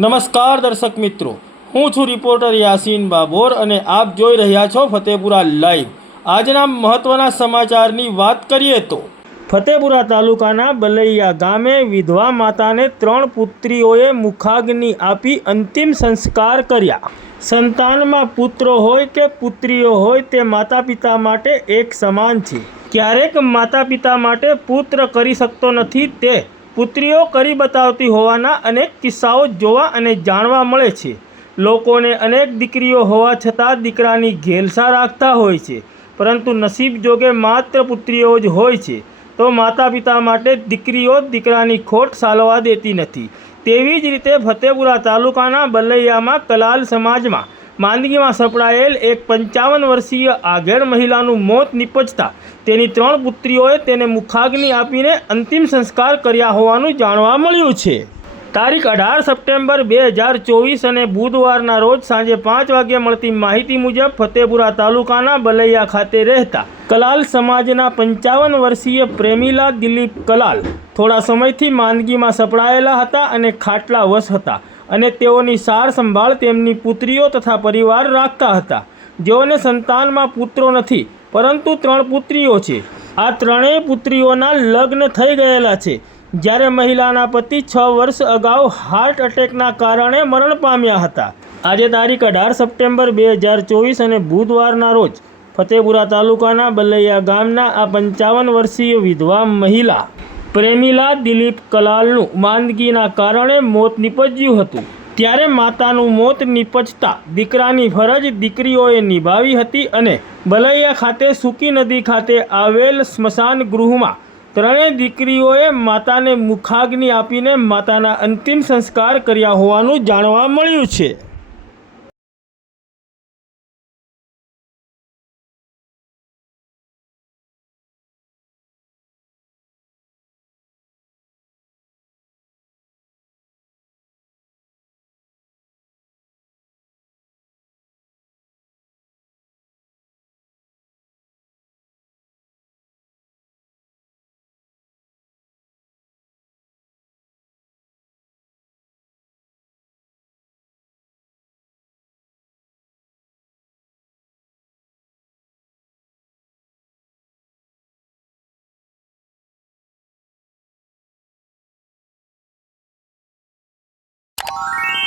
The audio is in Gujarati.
નમસ્કાર દર્શક મિત્રો. હું છું રિપોર્ટર યાસીન બાબોર અને આપ જોઈ રહ્યા છો ફતેપુરા લાઈવ. આજના મહત્વના સમાચારની વાત કરીએ તો, ફતેપુરા તાલુકાના બલૈયા ગામે વિધવા માતાને ત્રણ પુત્રીઓએ મુખાગ્નિ આપી અંતિમ સંસ્કાર કર્યા. સંતાનમાં પુત્રો હોય કે પુત્રીઓ હોય તે માતા પિતા માટે એક સમાન છે. ક્યારેક માતા પિતા માટે પુત્ર કરી શકતો નથી તે પુત્રીઓ કરી બતાવતી હોવાના અનેક કિસ્સાઓ જોવા અને જાણવા મળે છે. લોકોને અનેક દીકરીઓ હોવા છતાં દીકરાની ઘેલસા રાખતા હોય છે, પરંતુ નસીબ જોગે માત્ર પુત્રીઓ જ હોય છે. તો માતા પિતા માટે દીકરીઓ દીકરાની ખોટ સાલવા દેતી નથી. તેવી જ રીતે ફતેપુરા તાલુકાના બલૈયામાં કલાલ સમાજમાં માંદગીમાં સપડાયેલ એક પંચાવન વર્ષીય આઘેર મહિલાનું મોત નિપજતા તેની ત્રણ પુત્રીઓએ તેને મુખાગ્નિ આપીને અંતિમ સંસ્કાર કર્યા હોવાનું જાણવા મળ્યું છે. તારીખ અઢાર સપ્ટેમ્બર બે હજાર ચોવીસ અને બુધવારના રોજ સાંજે પાંચ વાગ્યે મળતી માહિતી મુજબ ફતેપુરા તાલુકાના બલૈયા ખાતે રહેતા કલાલ સમાજના પંચાવન વર્ષીય પ્રેમીલા દિલીપ કલાલ થોડા સમયથી માંદગીમાં સપડાયેલા હતા અને ખાટલા વશ હતા. અને તેઓની સાર સંભાળ તેમની પુત્રીઓ તથા પરિવાર રાખતા હતા. જેઓને સંતાનમાં પુત્રો નથી, પરંતુ ત્રણ પુત્રીઓ છે. આ ત્રણેય પુત્રીઓના લગ્ન થઈ ગયેલા છે, જ્યારે મહિલાના પતિ છ વર્ષ અગાઉ હાર્ટ એટેકના કારણે મરણ પામ્યા હતા. આજે તારીખ અઢાર સપ્ટેમ્બર બે હજાર ચોવીસ અને બુધવારના રોજ ફતેપુરા તાલુકાના બલૈયા ગામના આ પંચાવન વર્ષીય વિધવા મહિલા પ્રેમીલા દિલીપ કલાલનું માંદગીના કારણે મોત નિપજ્યું હતું. ત્યારે માતાનું મોત નિપજતા દીકરાની ફરજ દીકરીઓએ નિભાવી હતી અને બલૈયા ખાતે સૂકી નદી ખાતે આવેલ સ્મશાન ગૃહમાં ત્રણેય દીકરીઓએ માતાને મુખાગ્નિ આપીને માતાના અંતિમ સંસ્કાર કર્યા હોવાનું જાણવા મળ્યું છે. Bye.